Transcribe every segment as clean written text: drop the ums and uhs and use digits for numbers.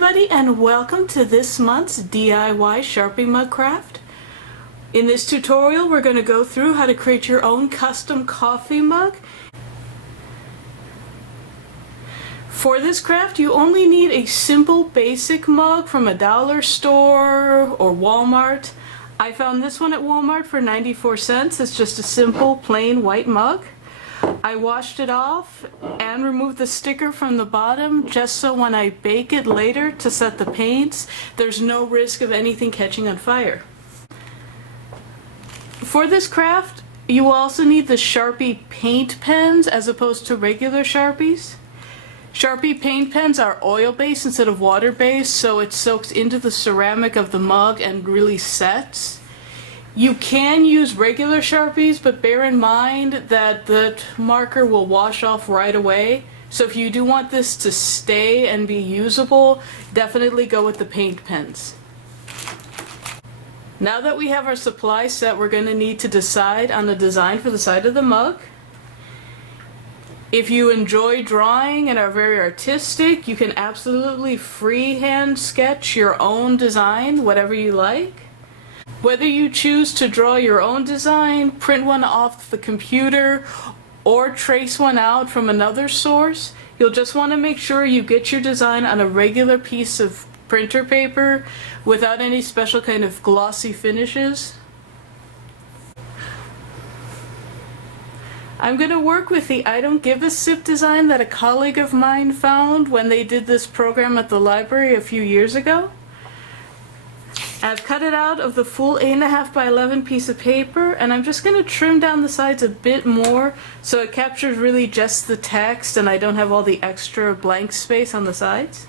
everybody, and welcome to this month's DIY Sharpie mug craft. In this tutorial we're going to go through how to create your own custom coffee mug. For this craft you only need a simple basic mug from a dollar store or Walmart. I found this one at Walmart for 94 cents. It's just a simple plain white mug. I washed it off and removed the sticker from the bottom just so when I bake it later to set the paints, there's no risk of anything catching on fire. For this craft, you will also need the Sharpie paint pens as opposed to regular Sharpies. Sharpie paint pens are oil-based instead of water-based, so it soaks into the ceramic of the mug and really sets. You can use regular Sharpies, but bear in mind that the marker will wash off right away. So if you do want this to stay and be usable, definitely go with the paint pens. Now that we have our supply set, we're going to need to decide on the design for the side of the mug. If you enjoy drawing and are very artistic, you can absolutely freehand sketch your own design, whatever you like. Whether you choose to draw your own design, print one off the computer, or trace one out from another source, you'll just want to make sure you get your design on a regular piece of printer paper without any special kind of glossy finishes. I'm going to work with the I Don't Give a Sip design that a colleague of mine found when they did this program at the library a few years ago. I've cut it out of the full 8.5 by 11 piece of paper, and I'm just going to trim down the sides a bit more so it captures really just the text and I don't have all the extra blank space on the sides.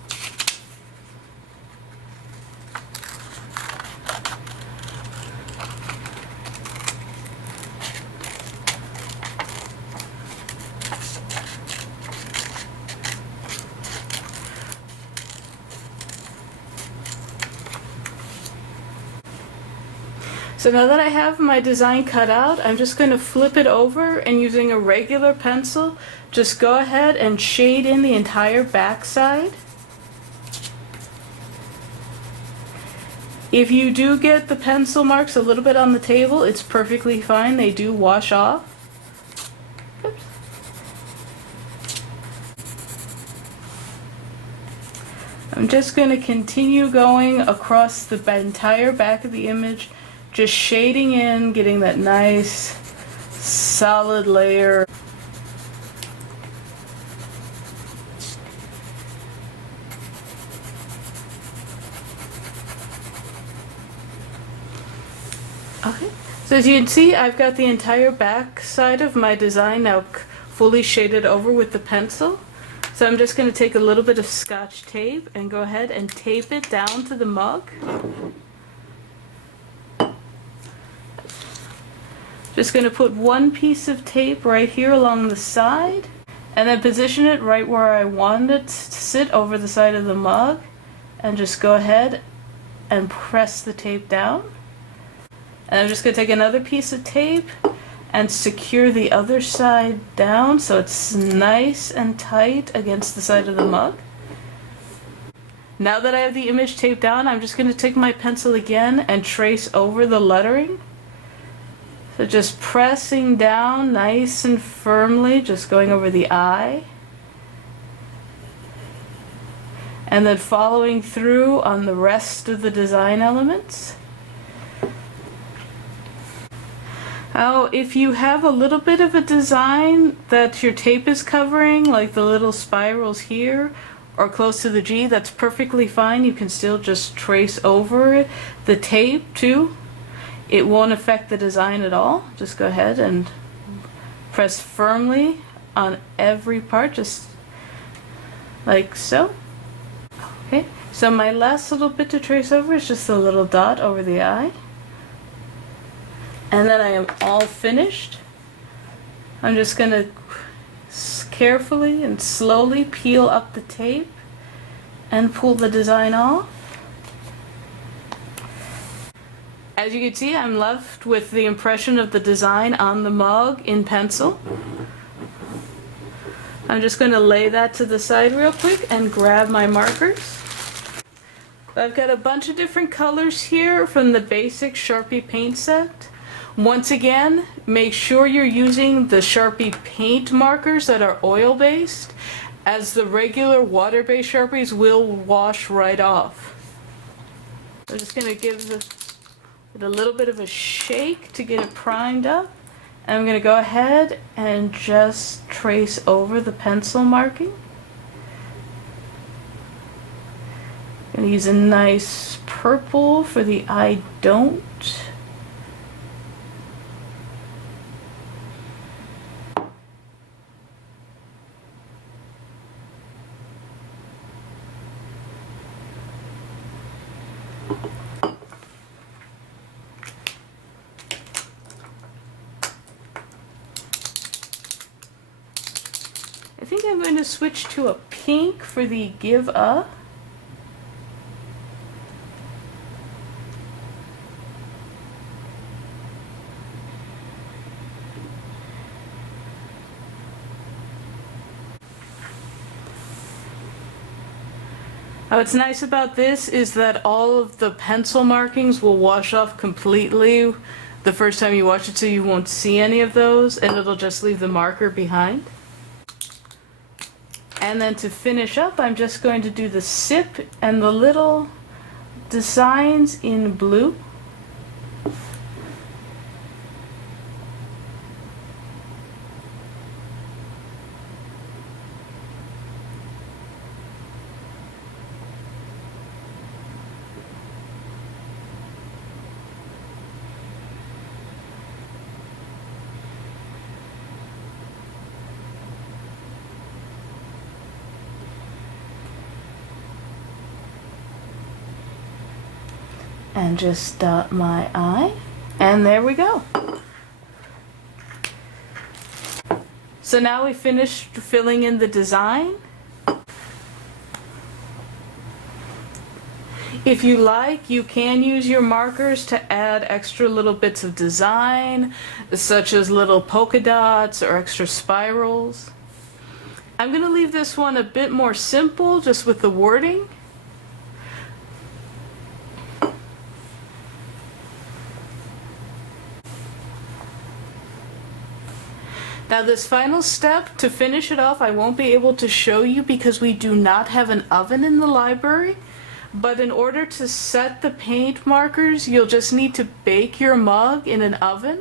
So now that I have my design cut out, I'm just going to flip it over and using a regular pencil, just go ahead and shade in the entire back side. If you do get the pencil marks a little bit on the table, it's perfectly fine. They do wash off. Oops. I'm just going to continue going across the entire back of the image, just shading in, getting that nice solid layer. Okay, so as you can see, I've got the entire back side of my design now fully shaded over with the pencil. So I'm just going to take a little bit of Scotch tape and go ahead and tape it down to the mug. Just going to put one piece of tape right here along the side and then position it right where I want it to sit over the side of the mug, and just go ahead and press the tape down. And I'm just going to take another piece of tape and secure the other side down so it's nice and tight against the side of the mug. Now that I have the image taped down, I'm just going to take my pencil again and trace over the lettering. So just pressing down nice and firmly, just going over the I, and then following through on the rest of the design elements. Now, if you have a little bit of a design that your tape is covering, like the little spirals here, or close to the G, that's perfectly fine. You can still just trace over it. The tape too. It won't affect the design at all. Just go ahead and press firmly on every part, just like so. Okay, so my last little bit to trace over is just a little dot over the eye. And then I am all finished. I'm just going to carefully and slowly peel up the tape and pull the design off. As you can see, I'm left with the impression of the design on the mug in pencil. I'm just going to lay that to the side real quick and grab my markers. I've got a bunch of different colors here from the basic Sharpie paint set. Once again, make sure you're using the Sharpie paint markers that are oil-based, as the regular water-based Sharpies will wash right off. I'm just going to give it a little bit of a shake to get it primed up. And I'm going to go ahead and just trace over the pencil marking. I'm going to use a nice purple for the I don't. I think I'm going to switch to a pink for the give up. What's nice about this is that all of the pencil markings will wash off completely the first time you watch it, so you won't see any of those, and it'll just leave the marker behind. And then to finish up, I'm just going to do the sip and the little designs in blue. And just dot my I, and there we go. So now we finished filling in the design. If you like, you can use your markers to add extra little bits of design, such as little polka dots or extra spirals. I'm going to leave this one a bit more simple, just with the wording. Now this final step, to finish it off, I won't be able to show you because we do not have an oven in the library. But in order to set the paint markers, you'll just need to bake your mug in an oven.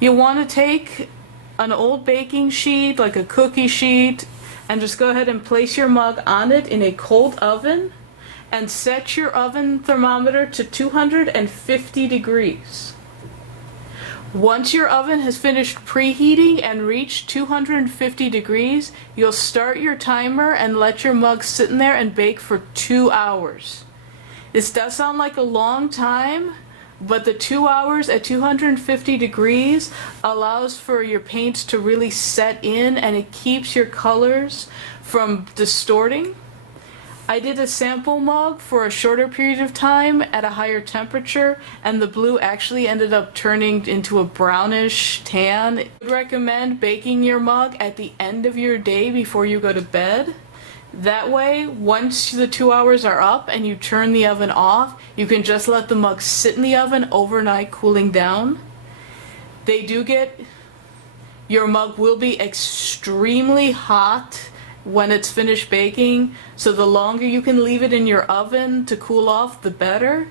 You'll want to take an old baking sheet, like a cookie sheet, and just go ahead and place your mug on it in a cold oven and set your oven thermometer to 250 degrees. Once your oven has finished preheating and reached 250 degrees, you'll start your timer and let your mug sit in there and bake for 2 hours. This does sound like a long time, but the 2 hours at 250 degrees allows for your paints to really set in, and it keeps your colors from distorting. I did a sample mug for a shorter period of time at a higher temperature, and the blue actually ended up turning into a brownish tan. I would recommend baking your mug at the end of your day before you go to bed. That way, once the 2 hours are up and you turn the oven off, you can just let the mug sit in the oven overnight, cooling down. Your mug will be extremely hot when it's finished baking, so the longer you can leave it in your oven to cool off, the better.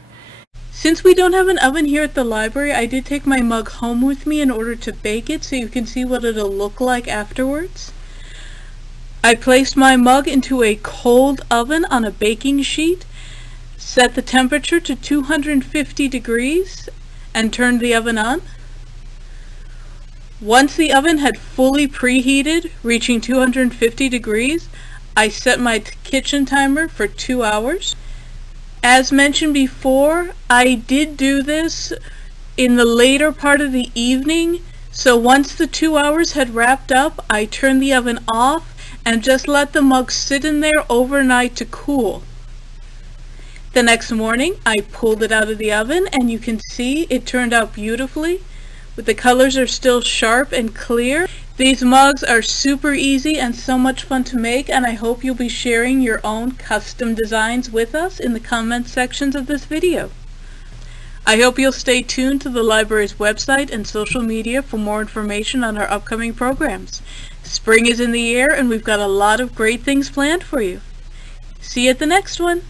Since we don't have an oven here at the library, I did take my mug home with me in order to bake it so you can see what it'll look like afterwards. I placed my mug into a cold oven on a baking sheet, set the temperature to 250 degrees, and turned the oven on. Once the oven had fully preheated, reaching 250 degrees, I set my kitchen timer for 2 hours. As mentioned before, I did do this in the later part of the evening, so once the 2 hours had wrapped up, I turned the oven off and just let the mug sit in there overnight to cool. The next morning, I pulled it out of the oven, and you can see it turned out beautifully. The colors are still sharp and clear. These mugs are super easy and so much fun to make, and I hope you'll be sharing your own custom designs with us in the comment sections of this video. I hope you'll stay tuned to the library's website and social media for more information on our upcoming programs. Spring is in the air and we've got a lot of great things planned for you. See you at the next one.